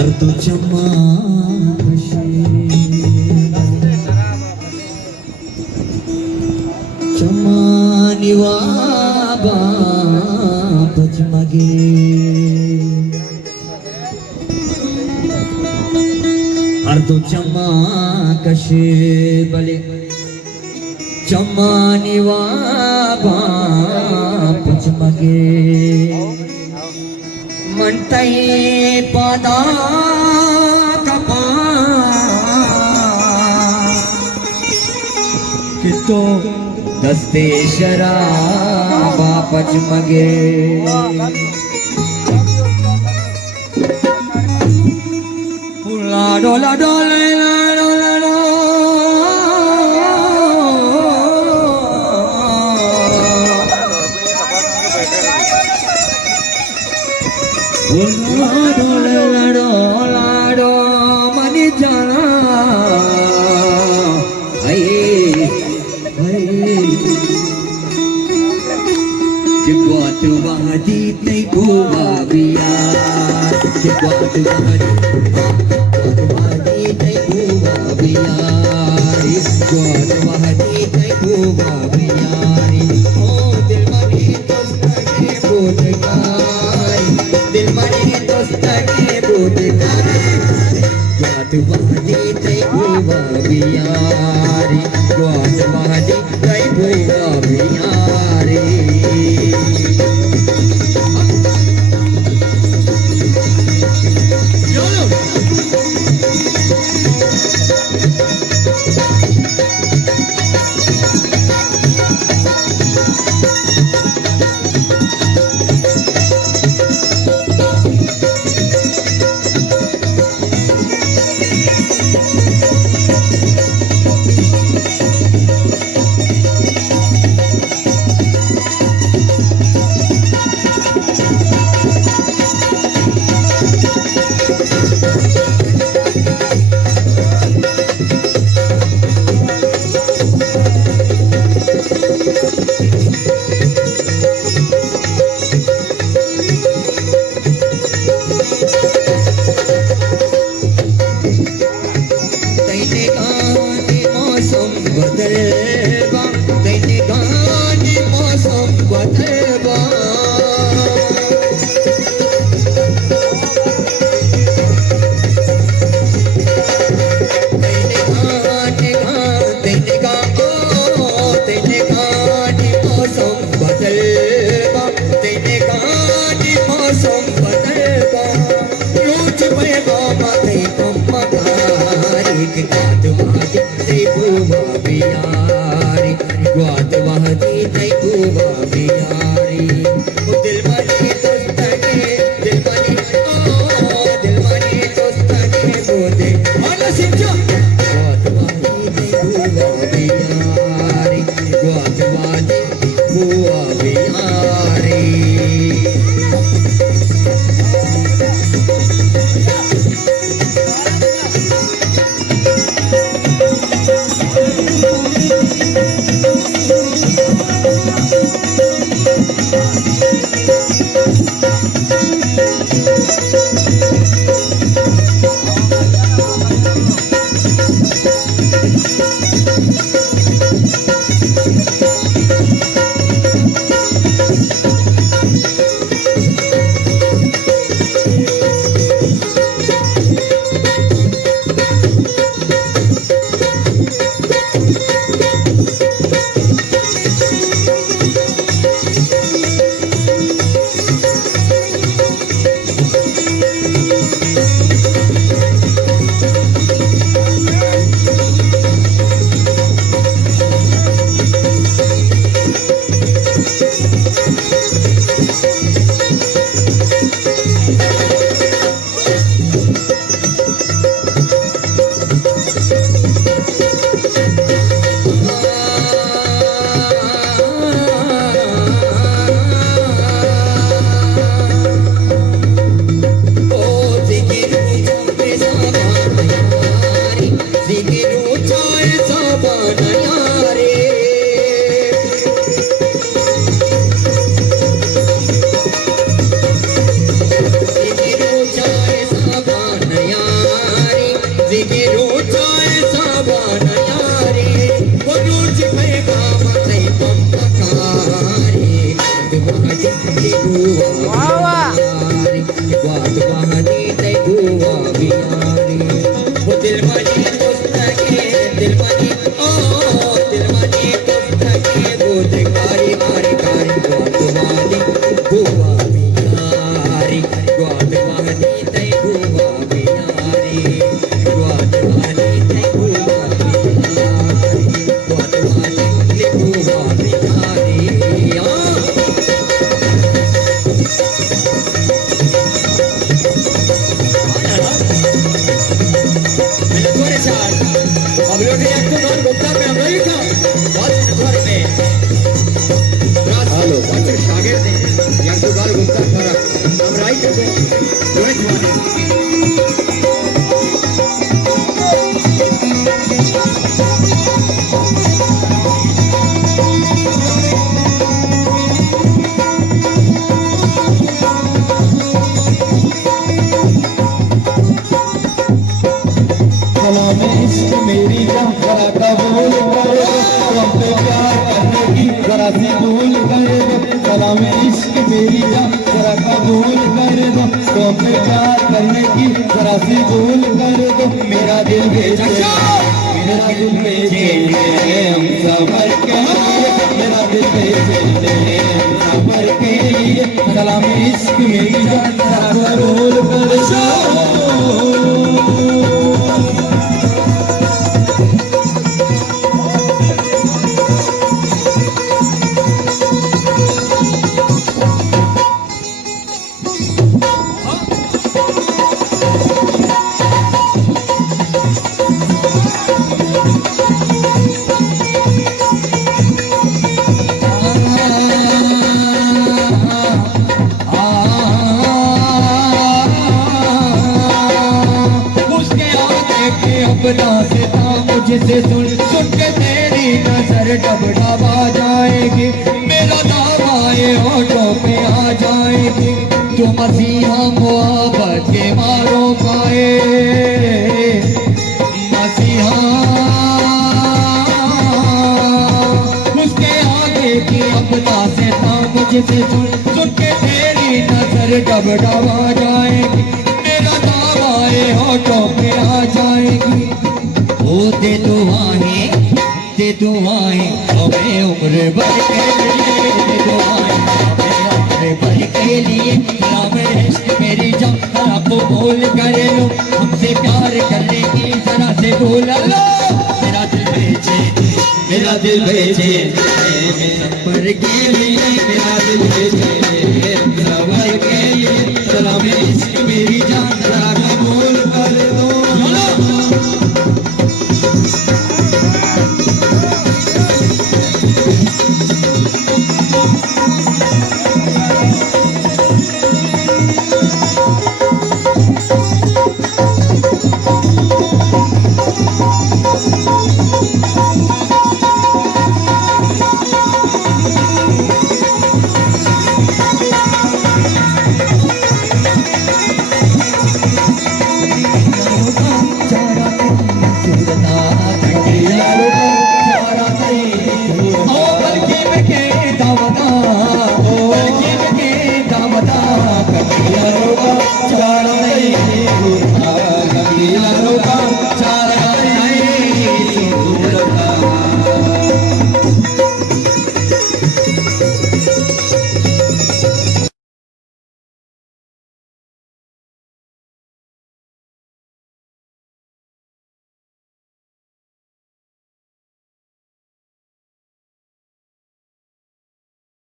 अर्ध चम्मा चम्मानी वाबा बजमगे अर्ध चम्मा कशे बले चम्मानी वाबा बजमगे मनताई पादा कपा कि तो दस्ते शराबा पचमगे लाडो लाडो लाडो लाडो लाडो लाडो लाडो मनी जाना Jekuatu wahdi tei buwa biar Jekuatu wahdi tei buwa biar Jekuatu wahdi tei buwa biar Oh dil mani dostage budgai Dil mani dostage budgai Jekuatu wahdi tei buwa biar Jekuatu wahdi tei buwa biar सी भूल कर दो, सलाम इश्क मेरी जान जरा कबूल कर दो, तो पे प्यार करने की जरा सी भूल कर दो। मेरा दिल बेचैन, मेरा दिल बेचैन हम सफर के लिए, मेरा दिल बेचैन हम सफर के लिए, सलाम इश्क मेरी जान जरा कबूल कर दो। अपना से था मुझसे सुन सुन के तेरी नजर डबडबा जाएगी, मेरा दावाए होठों पे आ जाएगी, तो मसीहा मोहब्बत के मारों पाए मसीहा। उसके आगे की अपना से था मुझसे सुन सुन के तेरी नजर डबडबा जाएगी, मेरा दावाए होठों पे आ जाएगी। ओ दे दुआएं हमें उम्र भर के लिए, दे दुआएं हमें उम्र भर के लिए, सलाम इश्क मेरी जान जरा कबूल कर लो, हमसे प्यार करने की जरा से भूल लो। मेरा दिल बेचैन, मेरा दिल बेचैन सफर के लिए, मेरा दिल बेचैन सफर के लिए, सलाम इश्क मेरी जान जरा